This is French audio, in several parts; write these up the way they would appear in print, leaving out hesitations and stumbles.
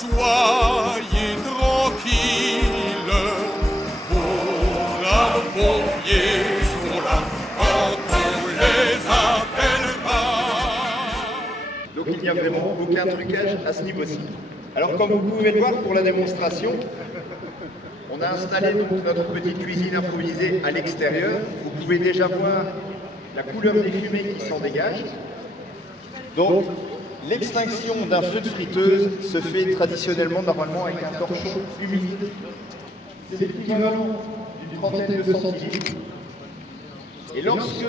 Soyez tranquille, vos braves pompiers sont là quand on les appellera. Donc il n'y a vraiment aucun trucage à ce niveau-ci. Alors comme vous pouvez le voir pour la démonstration, on a installé donc notre petite cuisine improvisée à l'extérieur. Vous pouvez déjà voir la couleur des fumées qui s'en dégagent. Donc l'extinction d'un feu de friteuse se fait traditionnellement normalement avec un torchon humide. C'est l'équivalent d'une trentaine de centilitres. Et lorsque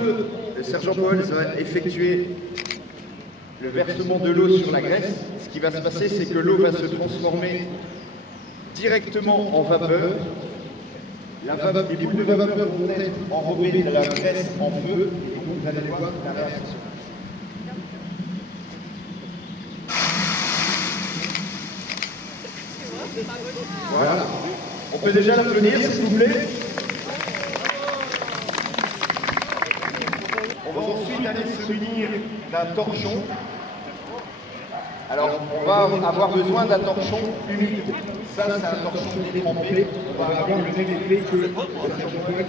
le sergent Paul va effectuer le versement de l'eau sur la graisse, ce qui va se passer, c'est que l'eau va se transformer directement en vapeur. Les boules de vapeur vont être enrobées de la graisse en feu, et donc vous allez voir la réaction. Voilà. On peut déjà l'applaudir, s'il vous plaît. On va ensuite aller se munir d'un torchon. Alors, on va avoir besoin d'un torchon humide. Ça, c'est un torchon détrempé. On va avoir le même effet que le sergent Paul.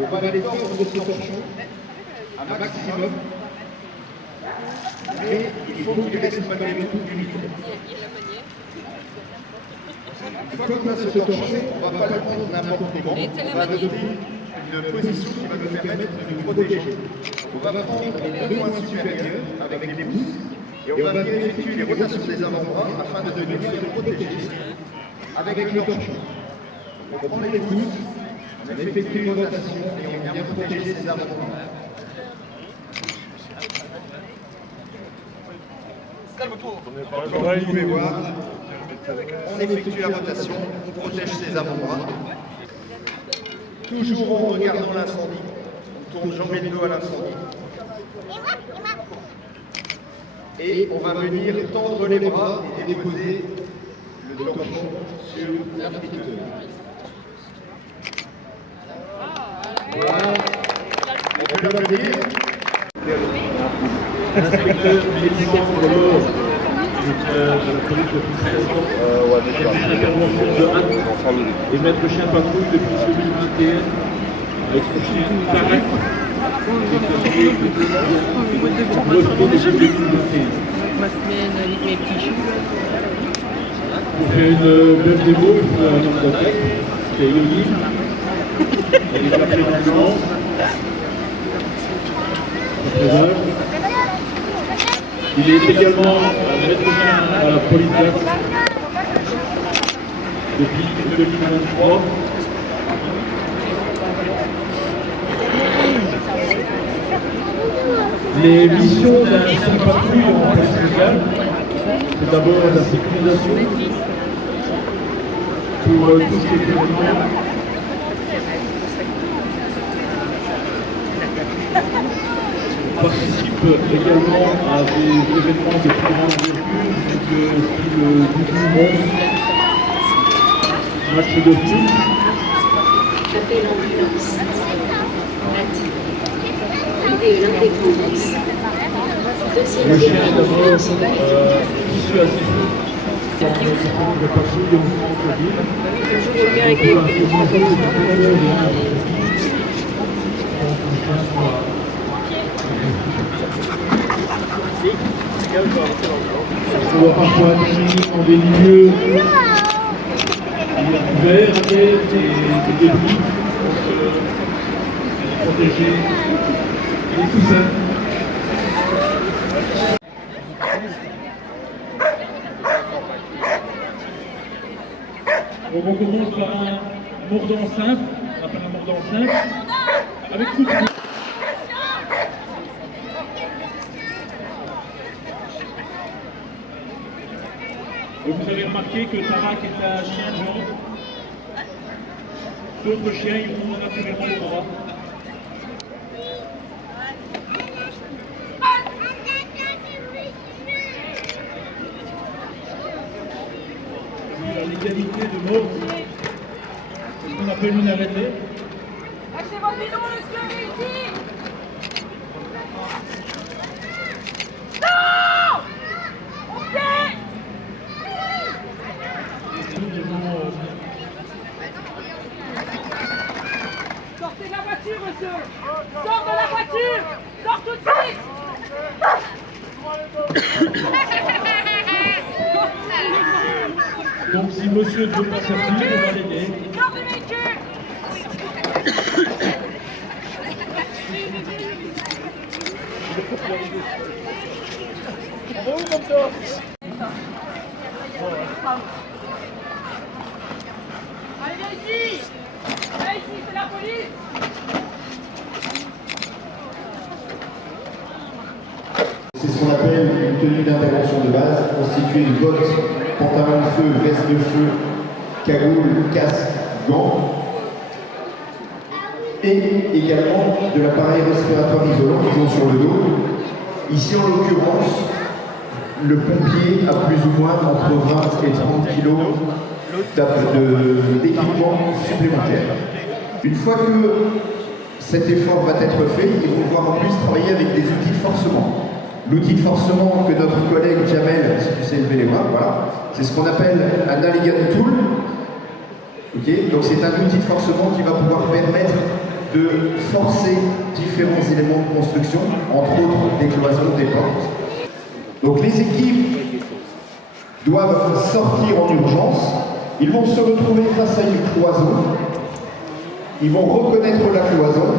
On va aller tordre de ce torchon un maximum. Mais il faut qu'il reste malgré tout humide. Une fois qu'on a ce torchon, on ne va pas le prendre n'importe comment. On va adopter une position qui va nous permettre de nous protéger. On va prendre les deux points supérieurs avec les pouces et on va venir effectuer les rotations des avant-bras afin de venir se protéger avec le torchon. On prend les pouces, on effectue une rotation et on vient protéger ses avant-bras. Comme vous pouvez voir, on effectue la rotation, on protège ses avant-bras. Toujours en regardant l'incendie. On tourne jamais le dos à l'incendie. Et on va venir tendre les bras et déposer le torchon sur la friteuse. Voilà. On peut l'applaudir. L'inspecteur Mélisande de la police de Puissance, intervention de Anne et maître chien patrouille depuis 2021 avec son chien Tarak. On fait une belle démo dans la tête, c'est Elodie. Elle est appelée maintenant. Il est également maître chien à la police d'Axe depuis 2023. Les missions d'un chien patrouille en police locale, c'est d'abord la sécurisation pour tout ce qui est événement. On participe également à des événements de plus grande envergure, style Coupe du Monde, match de foot. Appel ambulance. Rue de l'Indépendance. Le chien est d'abord dissuasif. Dans le patrouille de centre-ville. On doit parfois atterrir dans des lieux ouverts avec des débris pour se protéger et tout ça. Donc on commence par un mordant simple, on appelle un mordant simple, avec coup de pied. Et vous avez remarqué que Tarak est un chien de genre. D'autres chiens, ils font naturellement le bras. L'égalité de mort, c'est ce qu'on appelle une arrêtée. Lâchez votre bidon, monsieur, ici! Non! Ok! Donc si monsieur ne veut pas sortir, on va l'aider. Sors du véhicule. Allez, viens ici. Viens ici, c'est la police. C'est ce qu'on appelle une tenue d'intervention de base, constituée de bottes, pantalon de feu, veste de feu, cagoule, casque, gants, et également de l'appareil respiratoire isolant qu'ils ont sur le dos. Ici, en l'occurrence, le pompier a plus ou moins entre 20 et 30 kg d'équipement supplémentaire. Une fois que cet effort va être fait, ils vont pouvoir en plus travailler avec des outils de forcement. L'outil de forcement que notre collègue Jamel, si tu sais lever les mains, voilà, c'est ce qu'on appelle un alligator tool. Okay, donc c'est un outil de forcement qui va pouvoir permettre de forcer différents éléments de construction, entre autres des cloisons, des portes. Donc les équipes doivent sortir en urgence, ils vont se retrouver face à une cloison, ils vont reconnaître la cloison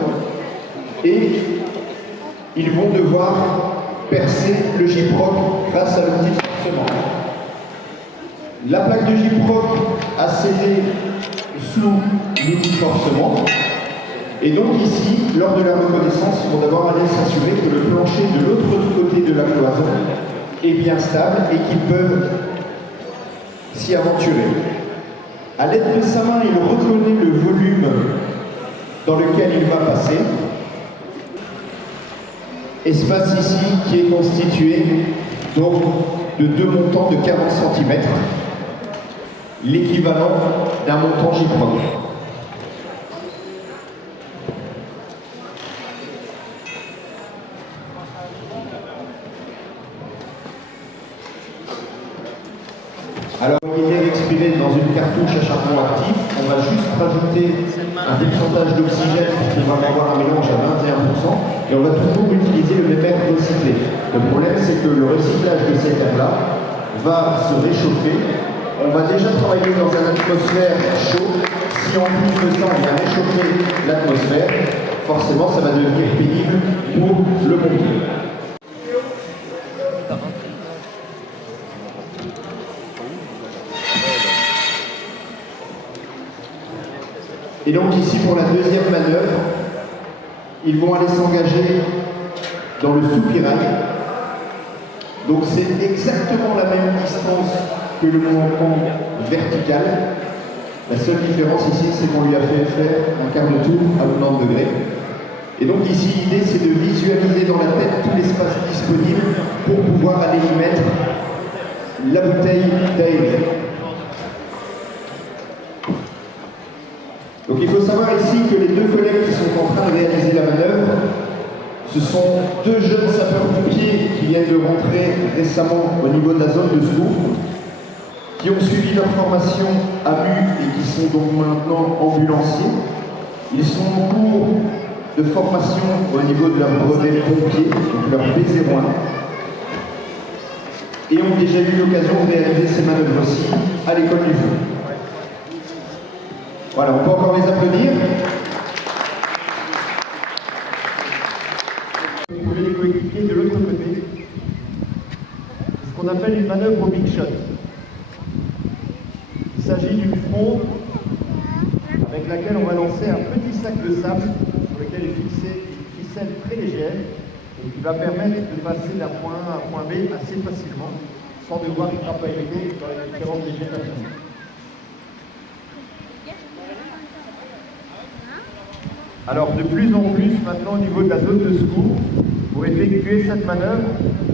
et ils vont devoir percer le gyproc grâce à l'outil de forcement. La plaque de gyproc a cédé sous l'outil de forcement. Et donc ici, lors de la reconnaissance, ils vont d'abord aller s'assurer que le plancher de l'autre côté de la cloison est bien stable et qu'ils peuvent s'y aventurer. À l'aide de sa main, il reconnaît le volume dans lequel il va passer. Espace ici qui est constitué donc de deux montants de 40 cm, l'équivalent d'un montant gyproc. Alors, il est expiré dans une cartouche à charbon actif. On va juste rajouter un pourcentage d'oxygène pour pouvoir avoir un mélange à 21%. Et on va toujours utiliser le même air recyclé. Le problème, c'est que le recyclage de cet air-là va se réchauffer. On va déjà travailler dans une atmosphère chaude. Si en plus de ça, on vient réchauffer l'atmosphère, forcément, ça va devenir pénible pour le pompier. Et donc ici, pour la deuxième manœuvre, ils vont aller s'engager dans le soupirail. Donc c'est exactement la même distance que le montant vertical. La seule différence ici, c'est qu'on lui a fait faire un quart de tour à 90 degrés. Et donc ici, l'idée, c'est de visualiser dans la tête tout l'espace disponible pour pouvoir aller y mettre la bouteille d'aérien. Donc il faut savoir ici que les deux collègues qui sont en train de réaliser la manœuvre, ce sont deux jeunes sapeurs-pompiers qui viennent de rentrer récemment au niveau de la zone de secours, qui ont suivi leur formation à MU et qui sont donc maintenant ambulanciers. Ils sont en cours de formation au niveau de leur brevet pompier, donc leur B01, et ont déjà eu l'occasion de réaliser ces manœuvres aussi à l'école du feu. Voilà, on peut encore les applaudir. Vous pouvez les coéquipiers de l'autre côté. C'est ce qu'on appelle une manœuvre au big shot. Il s'agit d'une fronde avec laquelle on va lancer un petit sac de sable sur lequel est fixée une ficelle très légère et qui va permettre de passer d'un point A à un point B assez facilement sans devoir crapahuter dans les différentes végétations. Alors de plus en plus maintenant au niveau de la zone de secours, pour effectuer cette manœuvre,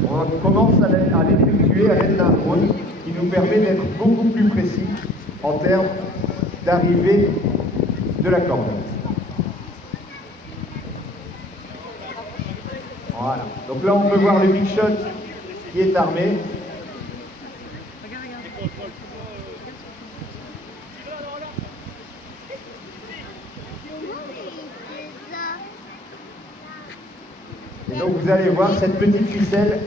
on commence à l'effectuer à l'aide d'un drone qui nous permet d'être beaucoup plus précis en termes d'arrivée de la corde. Voilà. Donc là on peut voir le big shot qui est armé. Et donc vous allez voir cette petite ficelle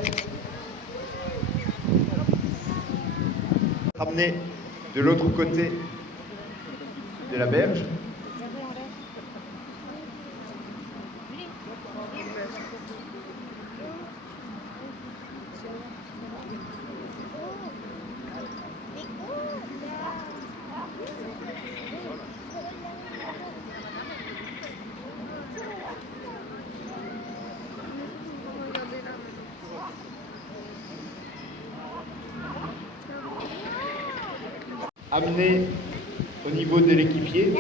Ramener de l'autre côté de la berge. Amener au niveau de l'équipier.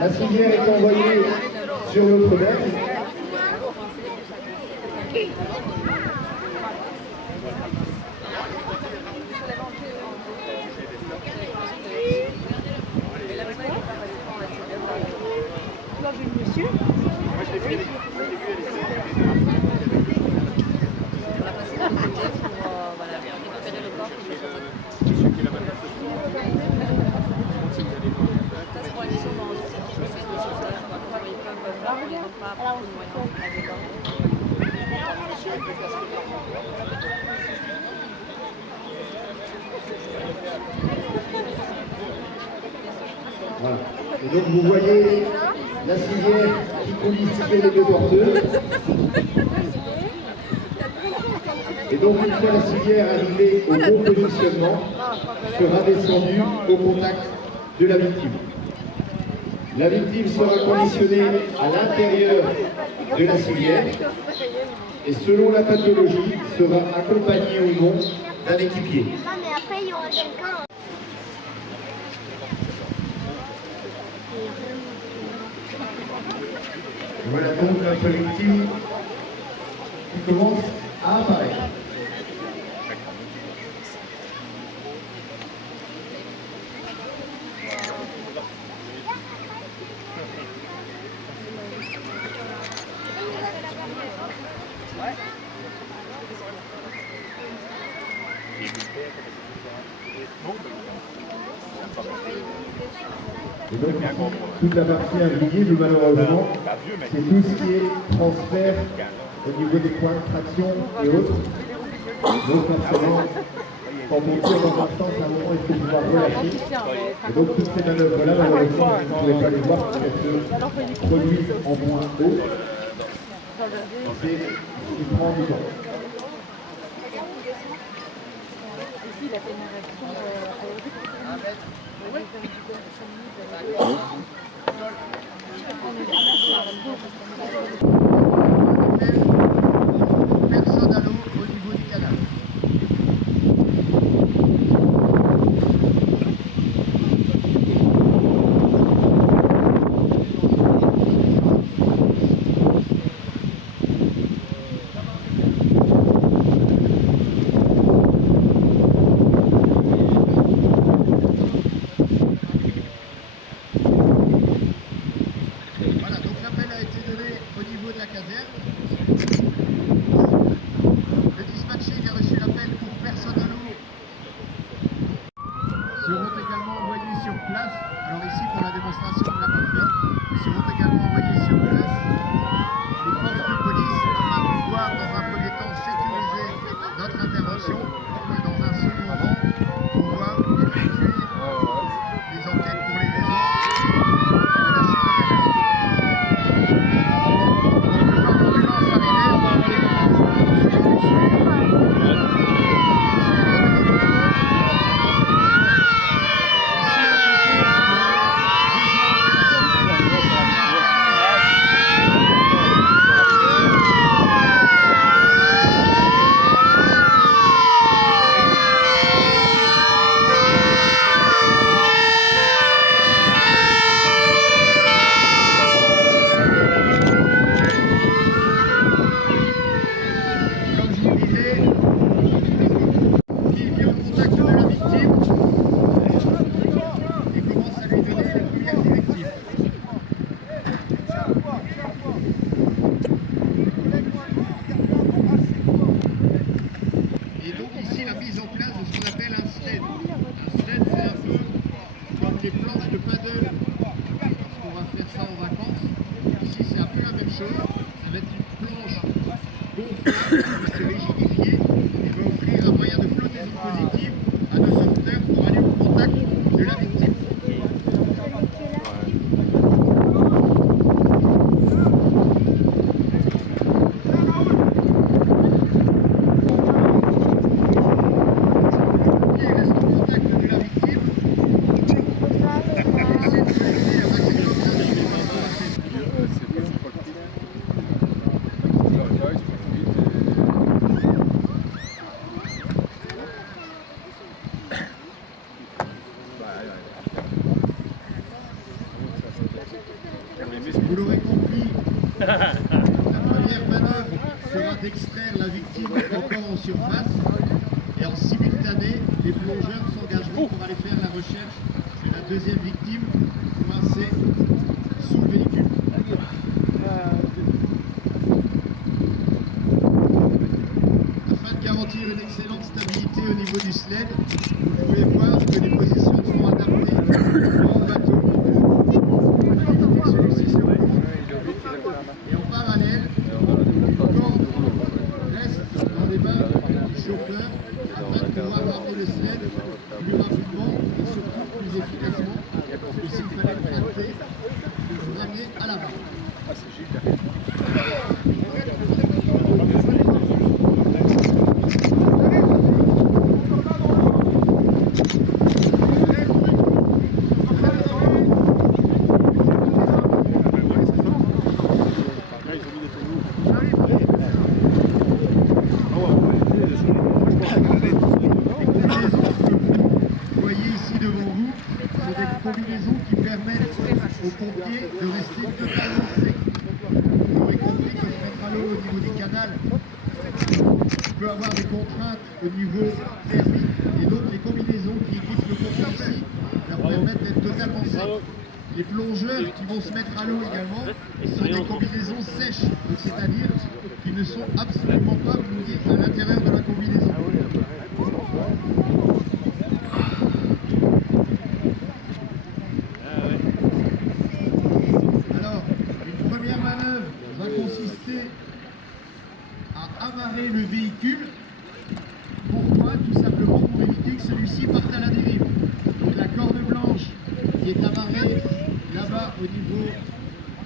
La civière est envoyée sur l'autre berge. Monsieur Voilà. Et donc vous voyez la civière qui coulisse les deux porteuses. Et donc une fois la civière arrivée au bon positionnement, sera descendue au contact de la victime. La victime sera conditionnée à l'intérieur de la civière et selon la pathologie sera accompagnée ou non d'un équipier. Non, mais après, il y aura quelqu'un. Voilà donc notre victime qui commence à apparaître. Et donc, toute la partie invisible, malheureusement, c'est tout ce qui est transfert au niveau des points de traction et autres. Donc, forcément, quand on tire dans un sens, à un moment, il faut pouvoir relâcher. Et donc, toutes ces manœuvres-là, malheureusement, vous ne pouvez pas les voir parce qu'elles se produisent en moins haut. C'est ce qui prend du temps. Ici, il a fait une réaction Personne à l'eau au niveau du canal. Voilà, donc l'appel a été donné au niveau de la caserne. Le dispatcher qui a reçu l'appel pour personne à l'eau seront également envoyés sur place. Alors ici pour la démonstration on ne l'a pas fait, mais seront également envoyés sur place les forces de police afin de pouvoir dans un premier temps sécuriser notre intervention et dans un second temps pouvoir effectuer des enquêtes pour les raisons de la chute de la victime. Donc le temps d'ambulance arrivé, on va essayer de suivre. Comme je vous le disais, qui vient au contact de la victime et commence à lui donner les premières directives. Et donc ici la mise en place de ce qu'on appelle un sled. Un sled c'est un peu comme les planches de paddle lorsqu'on va faire ça en vacances. Ici c'est un peu la même chose, ça va être une planche gonflable qui se rigidifier et va offrir un moyen de flottaison positive à nos sauveteurs pour aller au contact de la victime. Vous l'aurez compris, la première manœuvre sera d'extraire la victime encore en surface et en simultané, les plongeurs s'engageront pour aller faire la recherche de la deuxième victime coincée sous le véhicule. Afin de garantir une excellente stabilité au niveau du sled, vous pouvez voir que les positions seront adaptées au bateau. Et en parallèle, le corps reste dans les mains du chauffeur afin de pouvoir ramener le sled plus rapidement et surtout plus efficacement. Parce que s'il fallait le tracter, il faut le ramener à la barre. Combinaisons qui permettent aux pompiers de rester totalement secs. Vous aurez compris que se mettre à l'eau au niveau des canals peut avoir des contraintes au niveau thermique et donc les combinaisons qui équipent le pompier ici leur permettent d'être totalement secs. Les plongeurs qui vont se mettre à l'eau également sont des combinaisons sèches, c'est-à-dire qui ne sont absolument pas mouillées à l'intérieur de la combinaison. Amarrer le véhicule. Pourquoi? Tout simplement pour éviter que celui-ci parte à la dérive. Donc la corde blanche qui est amarrée là-bas au niveau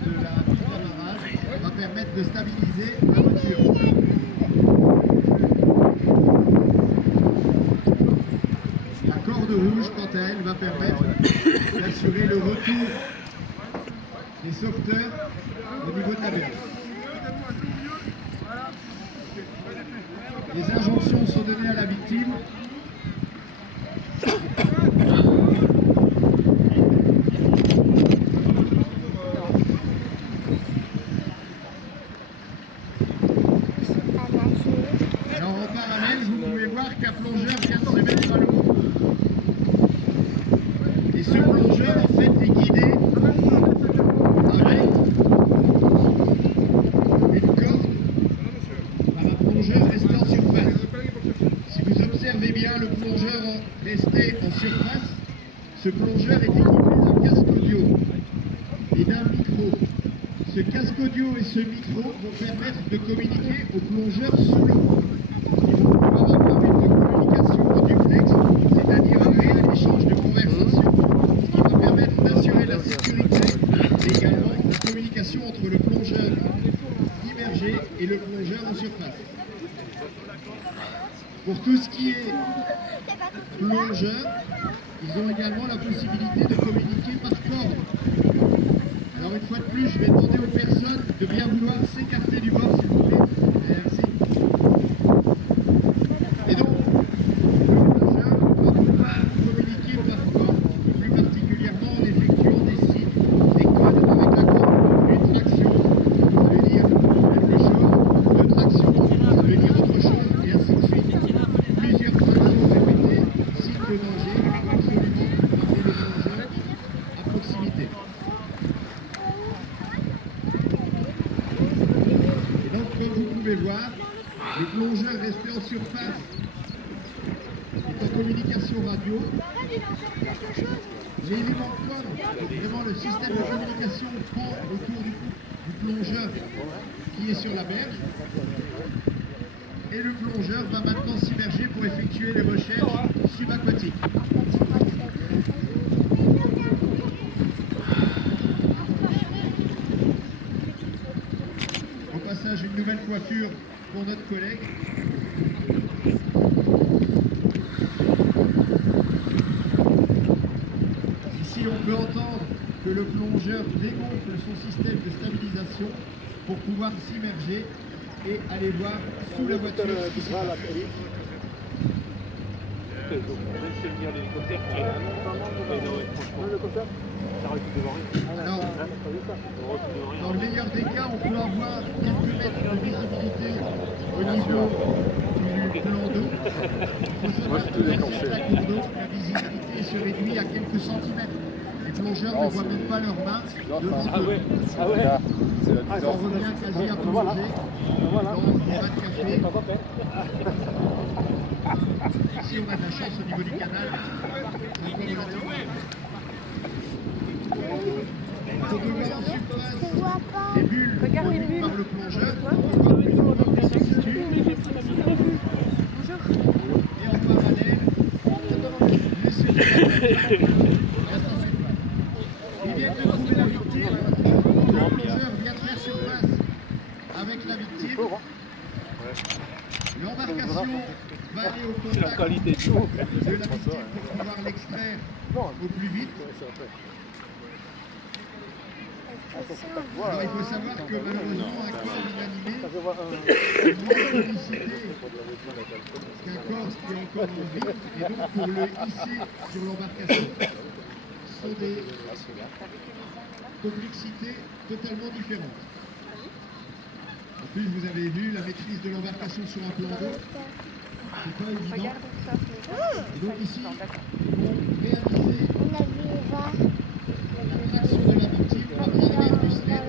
de la piste d'amarrage va permettre de stabiliser la voiture. La corde rouge, quant à elle, va permettre d'assurer le retour des sauveteurs au niveau de la berge. Les injonctions sont données à la victime. Alors en parallèle, vous pouvez voir qu'un plongeur vient de se mettre à l'eau. Et ce plongeur en fait est guidé avec une corde par un plongeur resté en surface. Si vous observez bien le plongeur resté en surface, ce plongeur est équipé d'un casque audio et d'un micro. Ce casque audio et ce micro vont permettre de communiquer aux plongeurs sous l'eau. Ils vont pouvoir avoir une communication en duplex, c'est-à-dire un réel échange de conversation, ce qui va permettre d'assurer la sécurité et également la communication entre le plongeur immergé et le plongeur en surface. Pour tout ce qui est plongeur, ils ont également la possibilité de communiquer par corde. Alors une fois de plus, je vais demander aux personnes de bien vouloir s'écarter du bord, s'il vous plaît. Merci. Et donc, le plongeur va pouvoir communiquer par corde, plus particulièrement en effectuant des signes, des codes avec la corde. Une traction, ça veut dire quelque chose, deux tractions, ça veut dire autre chose, et ainsi de suite. Plusieurs tractions répétées, signe de danger, il faut absolument amener le plongeur à proximité. Et donc, comme vous pouvez voir, le plongeur resté en surface est en communication radio. L'élément com, donc vraiment le système de communication prend autour du du plongeur qui est sur la berge. Et le plongeur va maintenant s'immerger pour effectuer les recherches subaquatiques. Au passage, une nouvelle coiffure pour notre collègue. Ici, on peut entendre que le plongeur dégonfle son système de stabilisation pour pouvoir s'immerger et aller voir sous la voiture ce qui se passe. Alors, dans le meilleur des cas, on peut avoir quelques mètres de visibilité au niveau du plan d'eau. Il faut savoir que dans certains cours d'eau, la visibilité se réduit à quelques centimètres. Les plongeurs ne voient même pas leurs mains devant eux. On revient quasi à plonger dans le bas de café. Ici, on a de la chance au niveau du canal. On peut voir en surface des bulles produites par le plongeur. On voit plus ou moins des similitudes. Et en parallèle, le cellulaire. Ils viennent de trouver la victime. Le plongeur vient de faire surface avec la victime. L'embarcation va aller au contact de la victime pour pouvoir l'extraire au plus vite. Alors, il faut savoir que malheureusement un corps inanimé est moins sollicité qu'un corps qui est encore en vie, et donc pour le hisser sur l'embarcation sont des complexités totalement différentes. En plus, vous avez vu la maîtrise de l'embarcation sur un plan d'eau, c'est pas évident. Et donc ici, ils vont réaliser la traction de la victime par l'arrière du snare.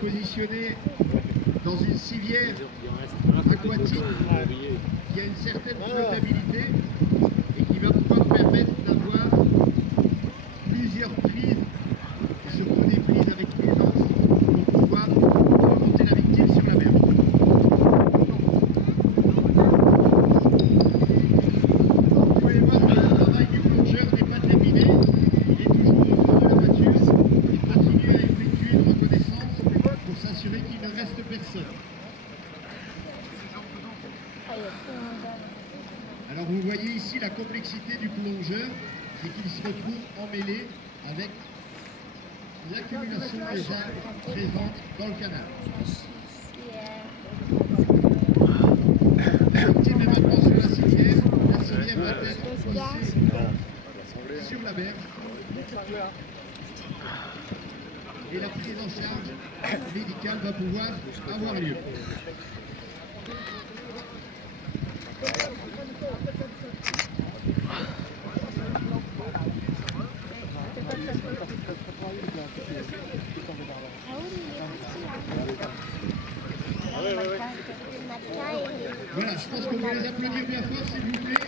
Positionné dans une civière aquatique qui a une certaine flottabilité et qui va pouvoir permettre d'avoir plusieurs prises et surtout des prises avec aisance pour pouvoir remonter la victime sur la berge. Vous pouvez voir que le travail du plongeur n'est pas terminé, il est toujours au fond de la voiture et continue à effectuer une reconnaissance pour s'assurer qu'il ne reste personne. Alors vous voyez ici la complexité du plongeur, c'est qu'il se retrouve emmêlé avec l'accumulation des algues présentes dans le canal. La victime est maintenant sur la civière va être hissée sur la berge. Et la prise en charge médicale va pouvoir avoir lieu. Voilà, je pense qu'on va les applaudir bien fort, s'il vous plaît.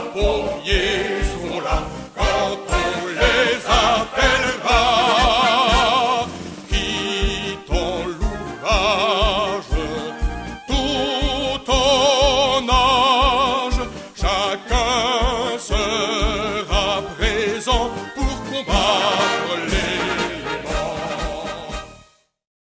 brave pour